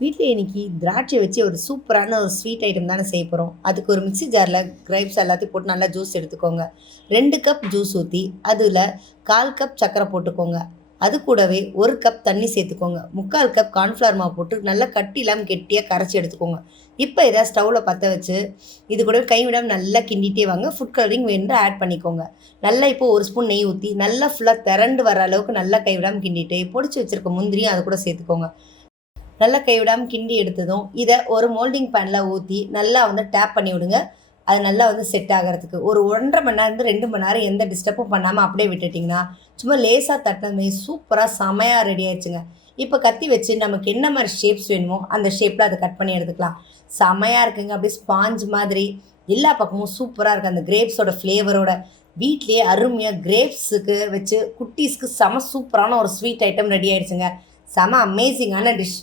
வீட்ல இன்னைக்கு திராட்சை வச்சு ஒரு சூப்பரான ஒரு ஸ்வீட் ஐட்டம் தானே செய்ய போறோம். அதுக்கு ஒரு மிக்ஸி ஜார்ல கிரேப்ஸ் எல்லாத்தையும் போட்டு நல்லா ஜூஸ் எடுத்துக்கோங்க. 2 கப் ஜூஸ் ஊத்தி, அதுல 1/4 கப் சர்க்கரை போட்டுக்கோங்க. அது கூடவே 1 கப் தண்ணி சேர்த்துக்கோங்க. 3/4 கப் கார்ன்ஃப்ளவர் மாவு போட்டு நல்லா கட்டி இல்லாம கெட்டியா கரைச்சு எடுத்துக்கோங்க. இப்ப இத ஸ்டவ்ல பத்த வச்சு, இது கூடவே கைவிடாம நல்லா கிண்டிட்டே வாங்க. ஃபுட் கலரிங் வேணும்னா ஆட் பண்ணிக்கோங்க. நல்லா இப்போ 1 ஸ்பூன் நெய் ஊத்தி, நல்லா ஃபுல்லா திரண்டு வர அளவுக்கு நல்லா கைவிடாம கிண்டிட்டு, பொடிச்சு வச்சிருக்க முந்திரியும் அது கூட சேர்த்துக்கோங்க. நல்லா கைவிடாம கிண்டி எடுத்ததும், இத ஒரு மோல்டிங் பேன்ல ஊத்தி, நல்லா வந்து டேப் பண்ணி விடுங்க. அது நல்லா வந்து செட் ஆகறதுக்கு. ஒரு 1 1/2 மணி நேரம்லருந்து 2 மணி நேரம் எந்த டிஸ்டர்பும் பண்ணாம அப்படியே விட்டுட்டீங்கன்னா, சும்மா லேசா தட்டுனதுமே சூப்பரா செமையா ரெடி ஆயிடுச்சுங்க. இப்ப கத்தி வச்சு நமக்கு என்ன மாரி ஷேப்ஸ் வேணுமோ, அந்த ஷேப்ல அத கட் பண்ணி எடுத்துக்கலாம். செமையா இருக்குங்க. அப்படியே ஸ்பாஞ்ச் மாதிரி எல்லா பக்கமும் சூப்பரா இருக்கு. அந்த கிரேப்ஸோட ஃப்ளேவரோட வீட்லயே அருமையா கிரேப்ஸுக்கு வச்சு குட்டீஸ்க்கு செம சூப்பரான ஒரு ஸ்வீட் ஐட்டம் ரெடி ஆயிடுச்சுங்க. செம அமேசிங்கான டிஷ்.